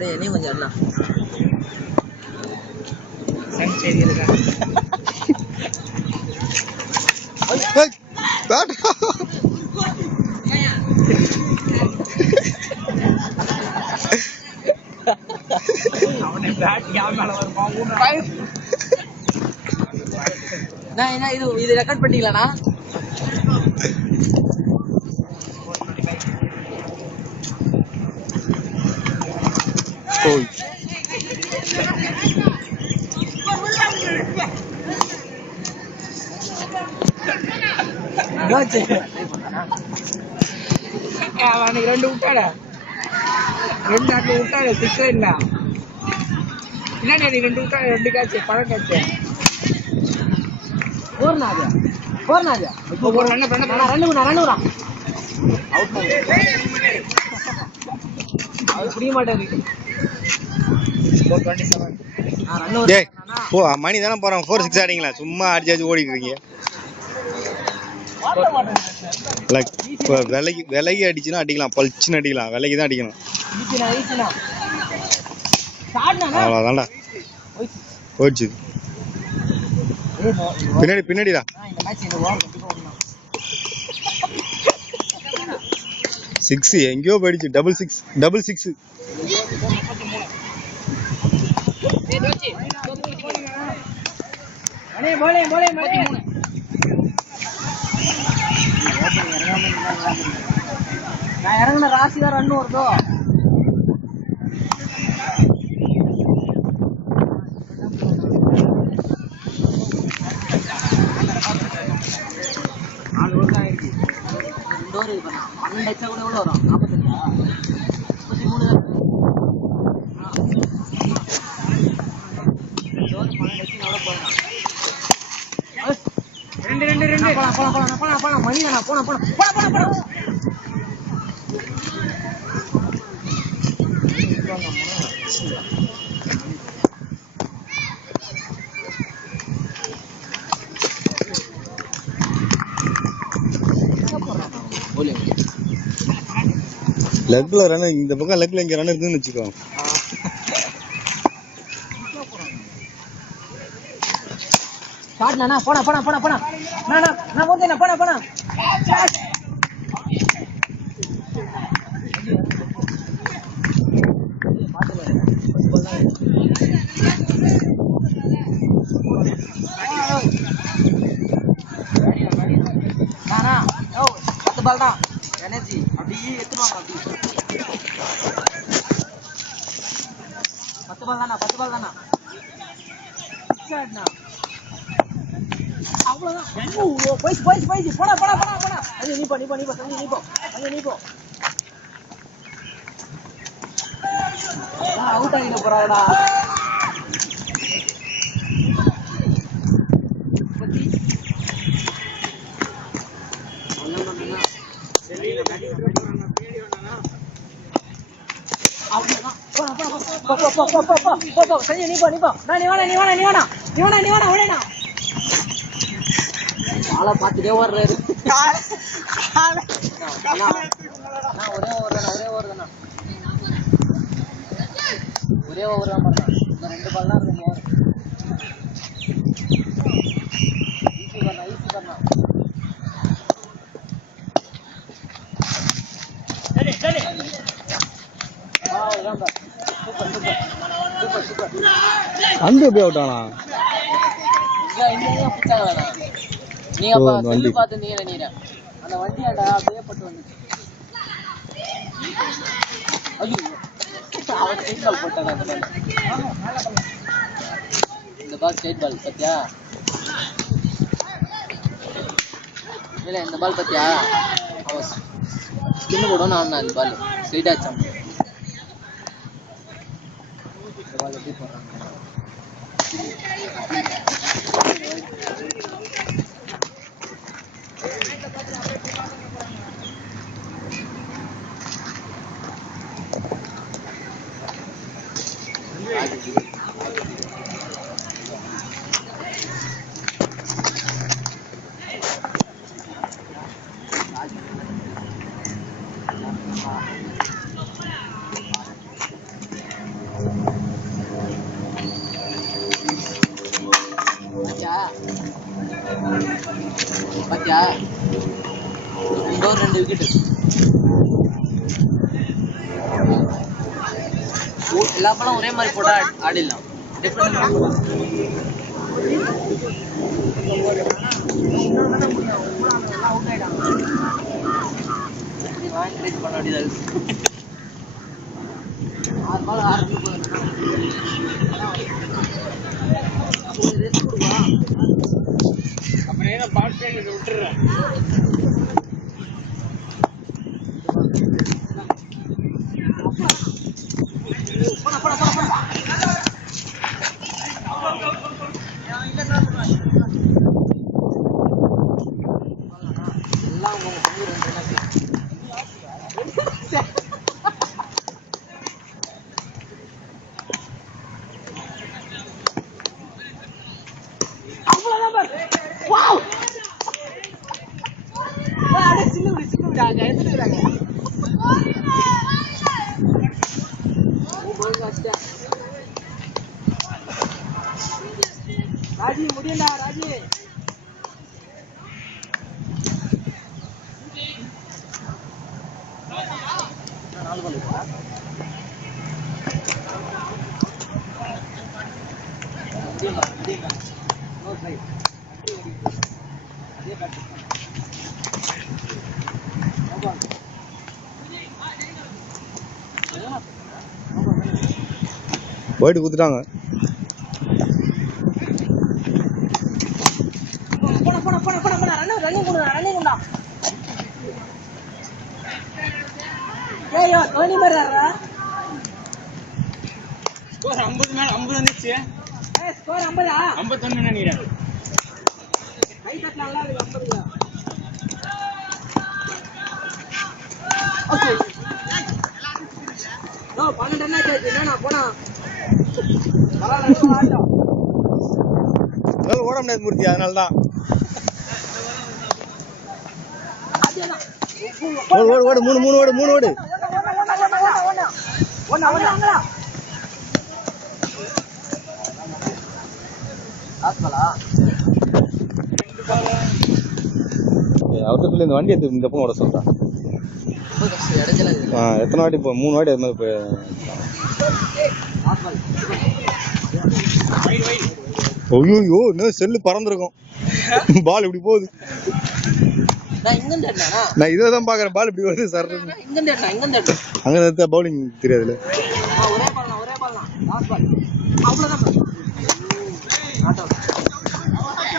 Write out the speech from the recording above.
அப்படியே நீ கொஞ்சம் அண்ணா சரி இருக்கா அவனை பேட் யார் மேல வருமா இது ரெக்கார்ட் பண்ணிக்கலாம்ண்ணா அவனுக்கு 2 விட்டாட 2 நாட்டு விட்டாட 6 இல்ல பின்னாடி 2 விட்டா 2 காட்சி பழம் காட்சி போர்னாதியா ஒரு ரன் அவுட் அது புரிய மாட்டேங்குது மணி தானே போறான் 4-6 ஆடிங்களா சும்மா அடிச்சு ஓடிட்டு இருக்கீங்க விலகி அடிச்சுன்னா அடிக்கலாம் பளிச்சுன்னு அடிக்கலாம் விலகி தான் அடிக்கணும் அவ்வளோதான்டா போச்சு பின்னாடிடா 6 எங்கேயோ போயிடுச்சு டபுள் சிக்ஸ் நான் இறங்கின ராசி தான் ரன் வருதோ கூட எவ்வளோ வரும் 45 போனா மணி தானா போனா லெக்ல ரன் இந்த பக்கம் லெக்ல இங்க ரன் இருக்குன்னு வச்சுக்கோ ஷாட் நானா போனா நான் போறேன் போனா நானா ஓ 10 பால் தான் எனர்ஜி அப்படியே எடுத்துவாங்க அப்படியே 10 பால் தானா ஷாட்னா அவ்வளவுதான் ஓ போய் போடா அங்க நீ போ அவுட் ஆகிட போறாடா சரி நீ போ நீ வேணா ஆளை பார்த்துட்டே ஓடுறாரு ஒரே ஓவர் தான் பண்ணா இன்னும் 2 பால் தான் இருக்கு ஈஸி பண்ணா சூப்பர் அந்த எப்படி அவுட் ஆனா நீங்க செல்லு பார்த்துருந்தீங்க நீங்க அந்த வண்டியாண்டா அப்படியே பட்டு வந்துச்சு ஐயோ அவன் ஸ்ட்ரைட் பால் போட்டானா இந்த பால் ஸ்ட்ரைட் பால் பத்தியா இல்ல இந்த பால் பத்தியா அவன் ஸ்பின் போடணும் ஆனா அந்த பால் ஸ்ட்ரைட் ஆச்சான் இந்த பால் எப்படி போறான் ஒரு 2 விக்கெட். எல்லா பாலும் ஒரே மாதிரி போட்டா ஆடிடலாம். டிஃபரெண்ட் என்கரேஜ் பண்ண வேண்டியதா இருக்கு. 6 பால் 6 அப்புறம் ஏன்னா பால் ஸ்டேஜ் விட்டுறேன். ராஜி முடியண்டா ராஜி. போயிட்டு கொடுத்துட்டாங்க. ஸ்கோர் 50 மேல 50 வந்துச்சு. ஸ்கோர் 50 51 நினைக்கிறேன். கை தட்டல நல்லா இருக்கு 50. ஓகே நோ 12 ரன் ஆச்சு. என்ன போனா பரவாயில்லை ஆட்டம். ஓட முடியாது மூர்த்தி, அதனால தான். ஓடு ஓடு ஓடு 3 ஓடு 3 ஓடு. அவர்கிட்ட சொல்லி இந்த வண்டி எடுத்து இந்த பக்கம் ஓட சொல்றான். எத்தனை வாட்டி இப்போ 3 வாட்டி அது மாதிரி போய். ஐயோ இன்னும் செல்லு பறந்துருக்கும். பால் இப்படி போகுது. நான் இதை தான் பாக்குறேன். பால் இப்படி வருது சார். அங்க எடுத்தா பவுலிங் தெரியாதுல்ல. ஒரே பால் தான். அவ்வளவுதான்.